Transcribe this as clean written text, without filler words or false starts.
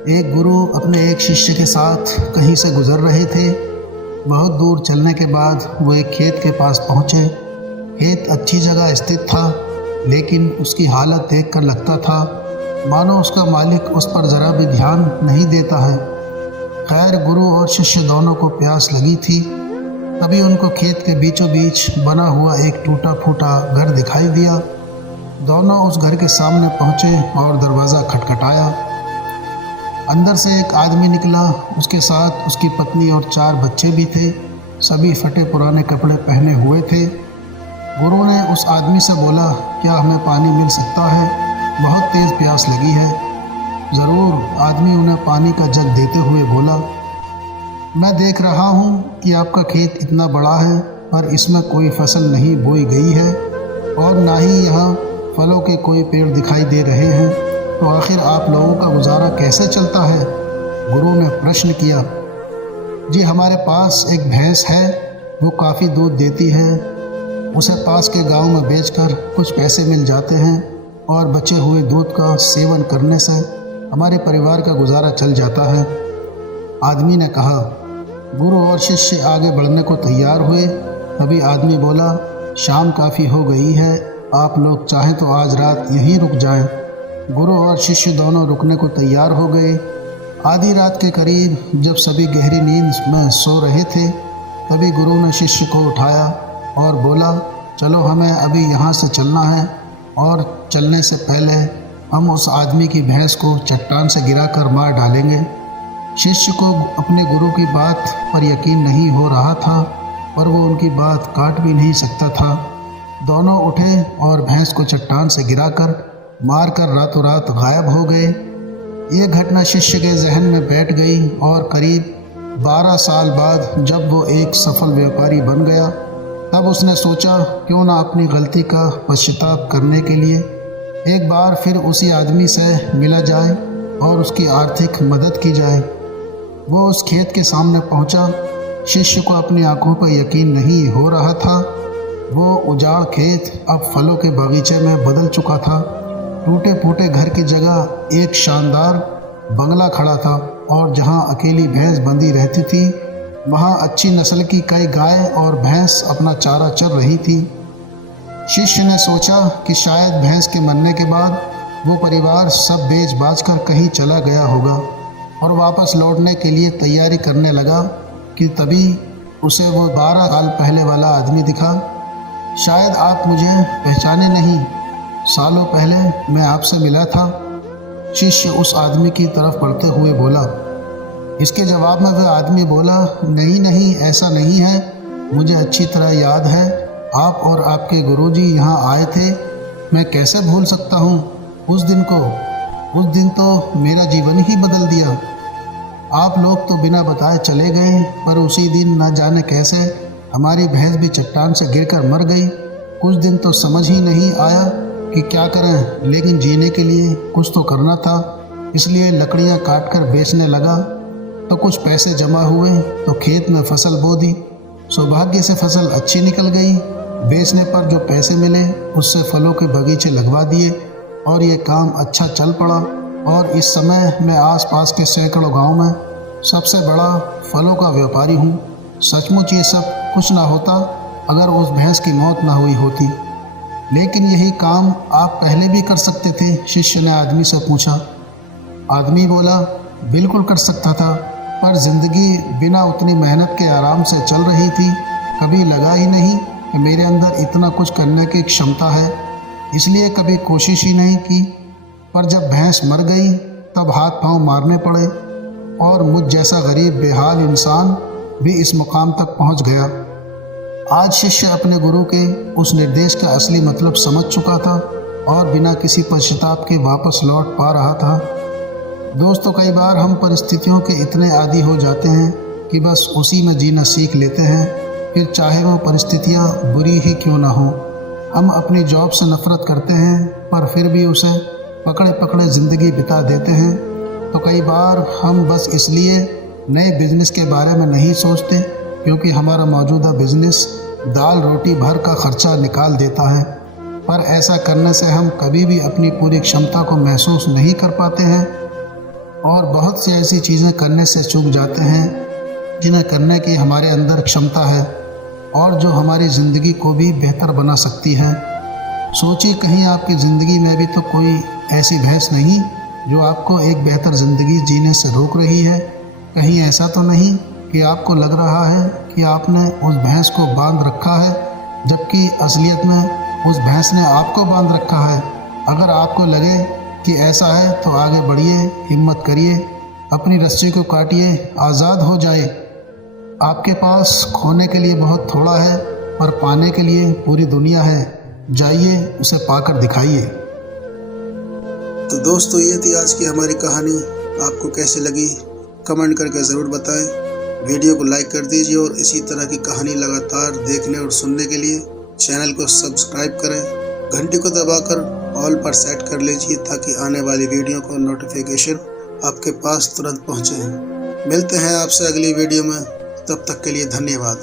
एक गुरु अपने एक शिष्य के साथ कहीं से गुजर रहे थे। बहुत दूर चलने के बाद वो एक खेत के पास पहुँचे। खेत अच्छी जगह स्थित था, लेकिन उसकी हालत देखकर लगता था मानो उसका मालिक उस पर ज़रा भी ध्यान नहीं देता है। खैर, गुरु और शिष्य दोनों को प्यास लगी थी। तभी उनको खेत के बीचों बीच बना हुआ एक टूटा फूटा घर दिखाई दिया। दोनों उस घर के सामने पहुँचे और दरवाज़ा खटखटाया। अंदर से एक आदमी निकला। उसके साथ उसकी पत्नी और 4 बच्चे भी थे। सभी फटे पुराने कपड़े पहने हुए थे। गुरु ने उस आदमी से बोला, क्या हमें पानी मिल सकता है? बहुत तेज़ प्यास लगी है। ज़रूर, आदमी उन्हें पानी का जग देते हुए बोला। मैं देख रहा हूँ कि आपका खेत इतना बड़ा है, पर इसमें कोई फसल नहीं बोई गई है और ना ही यहाँ फलों के कोई पेड़ दिखाई दे रहे हैं, तो आखिर आप लोगों का गुजारा कैसे चलता है? गुरु ने प्रश्न किया। जी, हमारे पास एक भैंस है, वो काफ़ी दूध देती है। उसे पास के गांव में बेचकर कुछ पैसे मिल जाते हैं और बचे हुए दूध का सेवन करने से हमारे परिवार का गुजारा चल जाता है, आदमी ने कहा। गुरु और शिष्य आगे बढ़ने को तैयार हुए। तभी आदमी बोला, शाम काफ़ी हो गई है, आप लोग चाहें तो आज रात यहीं रुक जाएं। गुरु और शिष्य दोनों रुकने को तैयार हो गए। आधी रात के करीब जब सभी गहरी नींद में सो रहे थे, तभी गुरु ने शिष्य को उठाया और बोला, चलो, हमें अभी यहाँ से चलना है और चलने से पहले हम उस आदमी की भैंस को चट्टान से गिराकर मार डालेंगे। शिष्य को अपने गुरु की बात पर यकीन नहीं हो रहा था, पर वो उनकी बात काट भी नहीं सकता था। दोनों उठे और भैंस को चट्टान से गिराकर मारकर रातों रात गायब हो गए। ये घटना शिष्य के जहन में बैठ गई और करीब 12 साल बाद जब वो एक सफल व्यापारी बन गया, तब उसने सोचा क्यों ना अपनी गलती का पश्चाताप करने के लिए एक बार फिर उसी आदमी से मिला जाए और उसकी आर्थिक मदद की जाए। वो उस खेत के सामने पहुंचा। शिष्य को अपनी आंखों पर यकीन नहीं हो रहा था। वो उजाड़ खेत अब फलों के बगीचे में बदल चुका था। टूटे फूटे घर की जगह एक शानदार बंगला खड़ा था और जहां अकेली भैंस बंधी रहती थी, वहां अच्छी नस्ल की कई गाय और भैंस अपना चारा चर रही थी। शिष्य ने सोचा कि शायद भैंस के मरने के बाद वो परिवार सब बेच बाच कर कहीं चला गया होगा और वापस लौटने के लिए तैयारी करने लगा कि तभी उसे वो 12 साल पहले वाला आदमी दिखा। शायद आप मुझे पहचाने नहीं, सालों पहले मैं आपसे मिला था, शिष्य उस आदमी की तरफ बढ़ते हुए बोला। इसके जवाब में वह आदमी बोला, नहीं नहीं, ऐसा नहीं है, मुझे अच्छी तरह याद है, आप और आपके गुरुजी यहाँ आए थे। मैं कैसे भूल सकता हूँ उस दिन को? उस दिन तो मेरा जीवन ही बदल दिया। आप लोग तो बिना बताए चले गए, पर उसी दिन न जाने कैसे हमारी भैंस भी चट्टान से गिरकर मर गई। कुछ दिन तो समझ ही नहीं आया कि क्या करें, लेकिन जीने के लिए कुछ तो करना था, इसलिए लकड़ियाँ काटकर बेचने लगा। तो कुछ पैसे जमा हुए तो खेत में फसल बो दी। सौभाग्य से फसल अच्छी निकल गई। बेचने पर जो पैसे मिले उससे फलों के बगीचे लगवा दिए और ये काम अच्छा चल पड़ा। और इस समय मैं आसपास के सैकड़ों गांव में सबसे बड़ा फलों का व्यापारी हूँ। सचमुच ये सब कुछ ना होता अगर उस भैंस की मौत ना हुई होती। लेकिन यही काम आप पहले भी कर सकते थे, शिष्य ने आदमी से पूछा। आदमी बोला, बिल्कुल कर सकता था, पर जिंदगी बिना उतनी मेहनत के आराम से चल रही थी। कभी लगा ही नहीं कि मेरे अंदर इतना कुछ करने की क्षमता है, इसलिए कभी कोशिश ही नहीं की। पर जब भैंस मर गई तब हाथ पांव मारने पड़े और मुझ जैसा गरीब बेहाल इंसान भी इस मुकाम तक पहुंच गया। आज शिष्य अपने गुरु के उस निर्देश का असली मतलब समझ चुका था और बिना किसी पश्चाताप के वापस लौट पा रहा था। दोस्तों, कई बार हम परिस्थितियों के इतने आदी हो जाते हैं कि बस उसी में जीना सीख लेते हैं, फिर चाहे वो परिस्थितियाँ बुरी ही क्यों ना हो। हम अपनी जॉब से नफरत करते हैं, पर फिर भी उसे पकड़े पकड़े ज़िंदगी बिता देते हैं। तो कई बार हम बस इसलिए नए बिजनेस के बारे में नहीं सोचते क्योंकि हमारा मौजूदा बिजनेस दाल रोटी भर का खर्चा निकाल देता है, पर ऐसा करने से हम कभी भी अपनी पूरी क्षमता को महसूस नहीं कर पाते हैं। और बहुत सी ऐसी चीज़ें करने से चूक जाते हैं जिन्हें करने की हमारे अंदर क्षमता है और जो हमारी ज़िंदगी को भी बेहतर बना सकती है। सोचिए, कहीं आपकी ज़िंदगी में भी तो कोई ऐसी भैंस नहीं जो आपको एक बेहतर ज़िंदगी जीने से रोक रही है। कहीं ऐसा तो नहीं कि आपको लग रहा है कि आपने उस भैंस को बांध रखा है, जबकि असलियत में उस भैंस ने आपको बांध रखा है। अगर आपको लगे कि ऐसा है तो आगे बढ़िए, हिम्मत करिए, अपनी रस्सी को काटिए, आज़ाद हो जाए। आपके पास खोने के लिए बहुत थोड़ा है, पर पाने के लिए पूरी दुनिया है। जाइए, उसे पाकर दिखाइए। तो दोस्तों, ये थी आज की हमारी कहानी। आपको कैसी लगी कमेंट करके ज़रूर बताएं। वीडियो को लाइक कर दीजिए और इसी तरह की कहानी लगातार देखने और सुनने के लिए चैनल को सब्सक्राइब करें। घंटी को दबाकर ऑल पर सेट कर लीजिए ताकि आने वाली वीडियो को नोटिफिकेशन आपके पास तुरंत पहुंचे। मिलते हैं आपसे अगली वीडियो में, तब तक के लिए धन्यवाद।